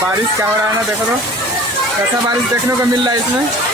बारिश क्या हो रहा है ना, देखो तो कैसा बारिश देखने को मिल रहा है इसमें।